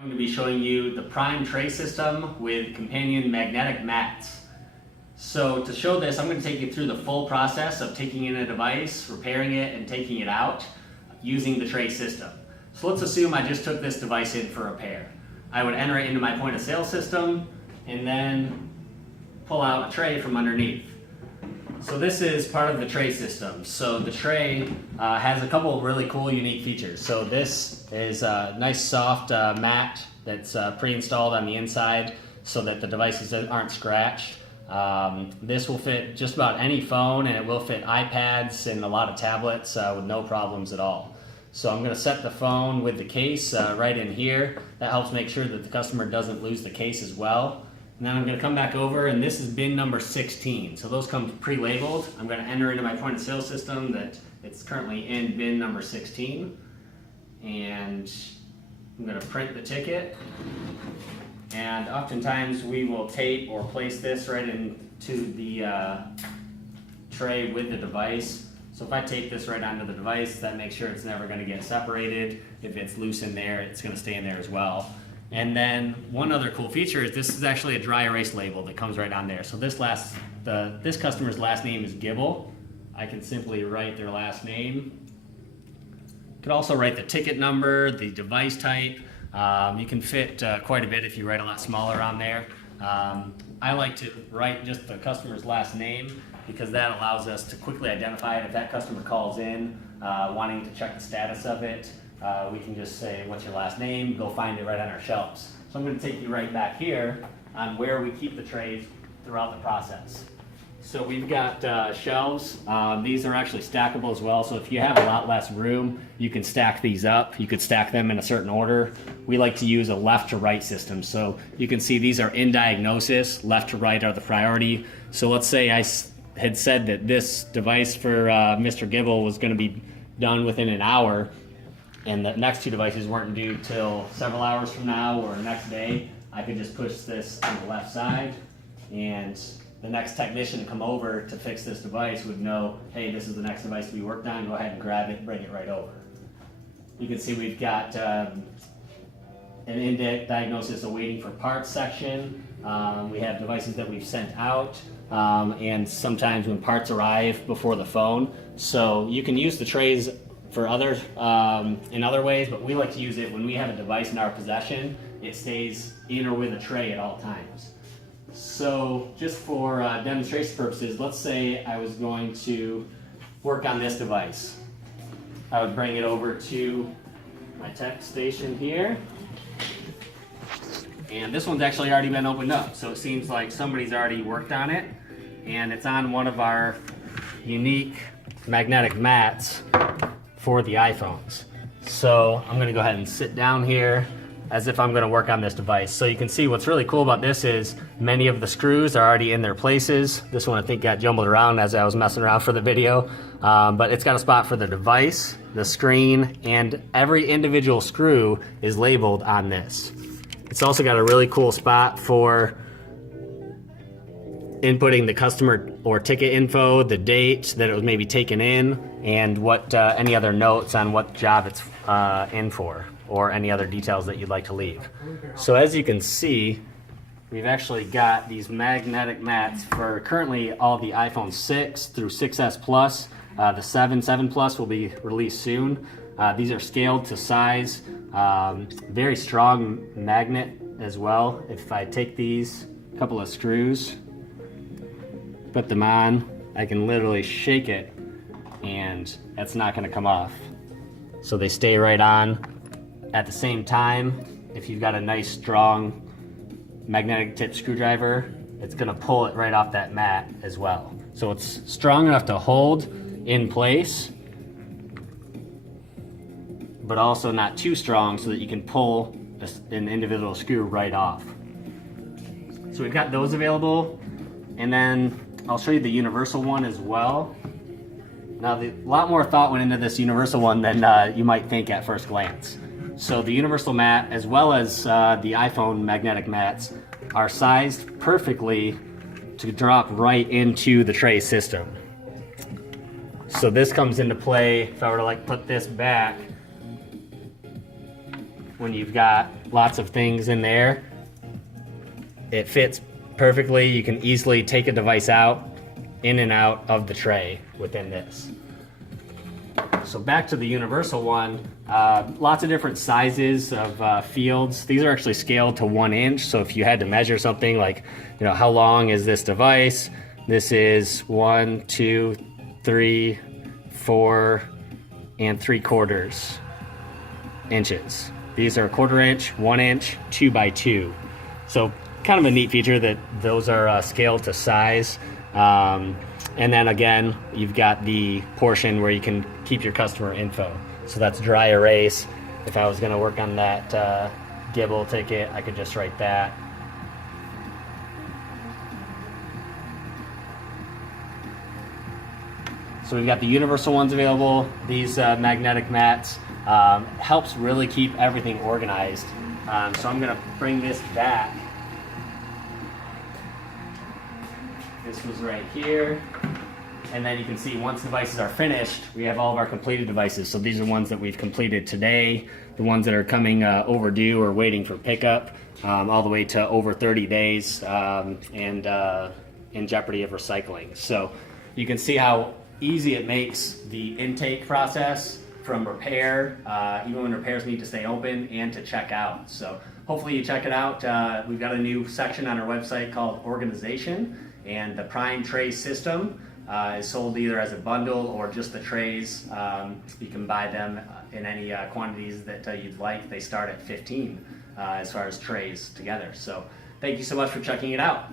I'm going to be showing you the Prime tray system with companion magnetic mats. So to show this, I'm going to take you through the full process of taking in a device, repairing it, and taking it out using the tray system. So let's assume I just took this device in for repair. I would enter it into my point of sale system and then pull out a tray from underneath. So this is part of the tray system. So the tray has a couple of really cool, unique features. So this is a nice soft mat that's pre-installed on the inside so that the devices aren't scratched. This will fit just about any phone, and it will fit iPads and a lot of tablets with no problems at all. So I'm going to set the phone with the case right in here. That helps make sure that the customer doesn't lose the case as well. And then I'm going to come back over, and this is bin number 16. So those come pre-labeled. I'm going to enter into my point of sale system that it's currently in bin number 16. And I'm going to print the ticket. And oftentimes we will tape or place this right into the tray with the device. So if I tape this right onto the device, that makes sure it's never going to get separated. If it's loose in there, it's going to stay in there as well. And then one other cool feature is this is actually a dry erase label that comes right on there. So this customer's last name is Gibble. I can simply write their last name. You could also write the ticket number, the device type. You can fit quite a bit if you write a lot smaller on there. I like to write just the customer's last name because that allows us to quickly identify it. If that customer calls in wanting to check the status of it, we can just say, what's your last name? Go find it right on our shelves. So I'm going to take you right back here on where we keep the trays throughout the process. So we've got shelves. These are actually stackable as well. So if you have a lot less room, you can stack these up. You could stack them in a certain order. We like to use a left to right system. So you can see these are in diagnosis. Left to right are the priority. So let's say I had said that this device for Mr. Gibble was going to be done within an hour, and the next two devices weren't due till several hours from now or next day. I could just push this on the left side, and the next technician to come over to fix this device would know, hey, this is the next device to be worked on. Go ahead and grab it, bring it right over. You can see we've got an in-diagnosis awaiting for parts section. We have devices that we've sent out, and sometimes when parts arrive before the phone. So you can use the trays for in other ways, but we like to use it when we have a device in our possession. It stays in or with a tray at all times. So just for demonstration purposes, let's say I was going to work on this device. I would bring it over to my tech station here. And this one's actually already been opened up, so it seems like somebody's already worked on it. And it's on one of our unique magnetic mats for the iPhones. So I'm gonna go ahead and sit down here as if I'm gonna work on this device. So you can see what's really cool about this is many of the screws are already in their places. This one I think got jumbled around as I was messing around for the video. But it's got a spot for the device, the screen, and every individual screw is labeled on this. It's also got a really cool spot for inputting the customer or ticket info, the date that it was maybe taken in, and what any other notes on what job it's in for, or any other details that you'd like to leave. So as you can see, we've actually got these magnetic mats for currently all the iPhone 6 through 6S Plus. The 7 Plus will be released soon. These are scaled to size, very strong magnet as well. If I take these couple of screws, put them on, I can literally shake it and that's not going to come off. So they stay right on. At the same time, if you've got a nice strong magnetic tip screwdriver, it's going to pull it right off that mat as well. So it's strong enough to hold in place, but also not too strong so that you can pull an individual screw right off. So we've got those available, and then I'll show you the universal one as well. Now, a lot more thought went into this universal one than you might think at first glance. So the universal mat, as well as the iPhone magnetic mats, are sized perfectly to drop right into the tray system. So this comes into play if I were to put this back when you've got lots of things in there. It fits perfectly. You can easily take a device out, in and out of the tray within this. So back to the universal one, lots of different sizes of fields. These are actually scaled to 1 inch. So if you had to measure something like, how long is this device? This is 1, 2, 3, 4, and 3/4 inches. These are 1/4 inch, 1 inch, 2 by 2. So kind of a neat feature that those are scaled to size. And then again, you've got the portion where you can keep your customer info. So that's dry erase. If I was going to work on that Gibble ticket, I could just write that. So we've got the universal ones available. These magnetic mats helps really keep everything organized. So I'm going to bring this back. This was right here. And then you can see once devices are finished, we have all of our completed devices. So these are ones that we've completed today, the ones that are coming overdue or waiting for pickup, all the way to over 30 days and in jeopardy of recycling. So you can see how easy it makes the intake process from repair, even when repairs need to stay open, and to check out. So hopefully you check it out. We've got a new section on our website called Organization, and the Prime Tray System is sold either as a bundle or just the trays. You can buy them in any quantities that you'd like. They start at 15 as far as trays together. So thank you so much for checking it out.